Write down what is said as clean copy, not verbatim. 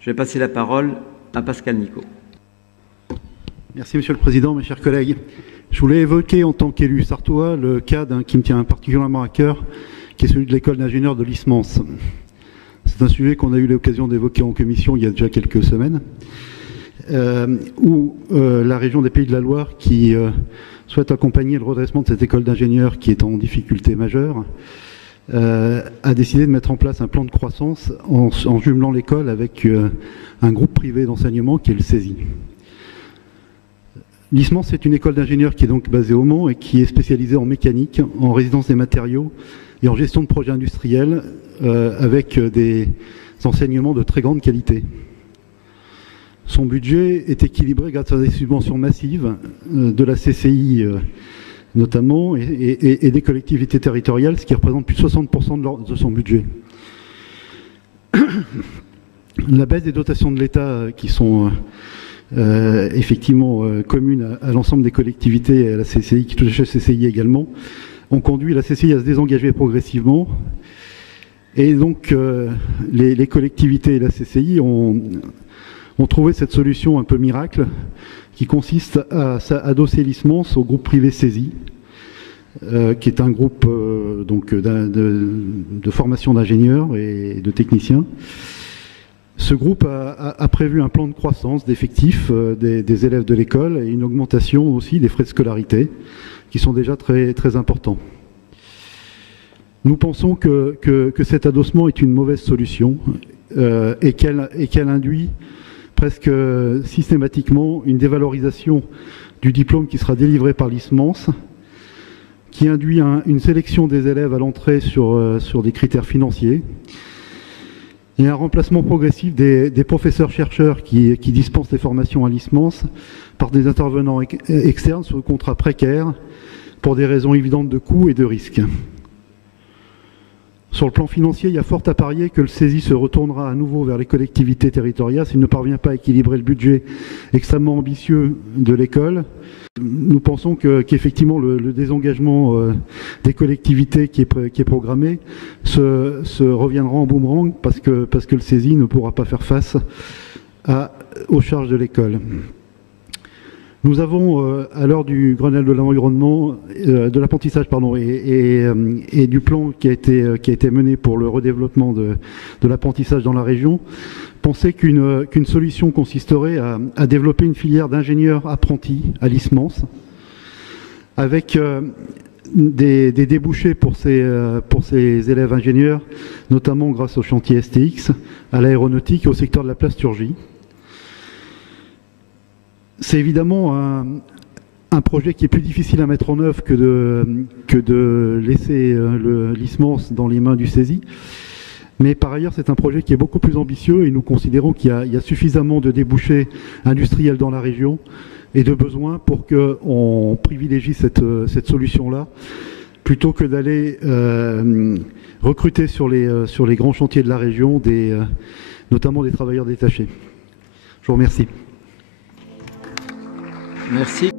Je vais passer la parole à Pascal Nicot. Merci Monsieur le Président, mes chers collègues. Je voulais évoquer en tant qu'élu sarthois le cas qui me tient particulièrement à cœur, qui est celui de l'école d'ingénieurs de l'Ismans. C'est un sujet qu'on a eu l'occasion d'évoquer en commission il y a déjà quelques semaines, où la région des Pays de la Loire, qui souhaite accompagner le redressement de cette école d'ingénieurs qui est en difficulté majeure, a décidé de mettre en place un plan de croissance en jumelant l'école avec un groupe privé d'enseignement qui est le CESI. L'Ismans, c'est une école d'ingénieurs qui est donc basée au Mans et qui est spécialisée en mécanique, en résidence des matériaux et en gestion de projets industriels avec des enseignements de très grande qualité. Son budget est équilibré grâce à des subventions massives de la CCI notamment et des collectivités territoriales, ce qui représente plus de 60% de son budget. La baisse des dotations de l'État qui sont effectivement communes à l'ensemble des collectivités et à la CCI, qui touche la CCI également, ont conduit la CCI à se désengager progressivement. Et donc les collectivités et la CCI ont trouvé cette solution un peu miracle qui consiste à adosser l'Ismans au groupe privé CESI, qui est un groupe donc de formation d'ingénieurs et de techniciens. Ce groupe a prévu un plan de croissance d'effectifs des élèves de l'école et une augmentation aussi des frais de scolarité qui sont déjà très, très importants. Nous pensons que cet adossement est une mauvaise solution et qu'elle induit presque systématiquement une dévalorisation du diplôme qui sera délivré par l'Ismans, qui induit une sélection des élèves à l'entrée sur des critères financiers, et un remplacement progressif des professeurs-chercheurs qui dispensent les formations à l'Ismans par des intervenants externes sur contrat précaire pour des raisons évidentes de coûts et de risques. Sur le plan financier, il y a fort à parier que le CESI se retournera à nouveau vers les collectivités territoriales s'il ne parvient pas à équilibrer le budget extrêmement ambitieux de l'école. Nous pensons qu'effectivement le désengagement des collectivités qui est programmé se reviendra en boomerang parce que le CESI ne pourra pas faire face aux charges de l'école. Nous avons, à l'heure du Grenelle de l'environnement, de l'apprentissage et du plan qui a été mené pour le redéveloppement de l'apprentissage dans la région, pensé qu'une solution consisterait à développer une filière d'ingénieurs apprentis à l'Ismans, avec des débouchés pour ces élèves ingénieurs, notamment grâce au chantier STX, à l'aéronautique et au secteur de la plasturgie. C'est évidemment un projet qui est plus difficile à mettre en œuvre que de laisser l'Ismans dans les mains du CESI. Mais par ailleurs, c'est un projet qui est beaucoup plus ambitieux et nous considérons qu'il y a suffisamment de débouchés industriels dans la région et de besoins pour qu'on privilégie cette solution-là plutôt que d'aller recruter sur les grands chantiers de la région, notamment des travailleurs détachés. Je vous remercie. Merci.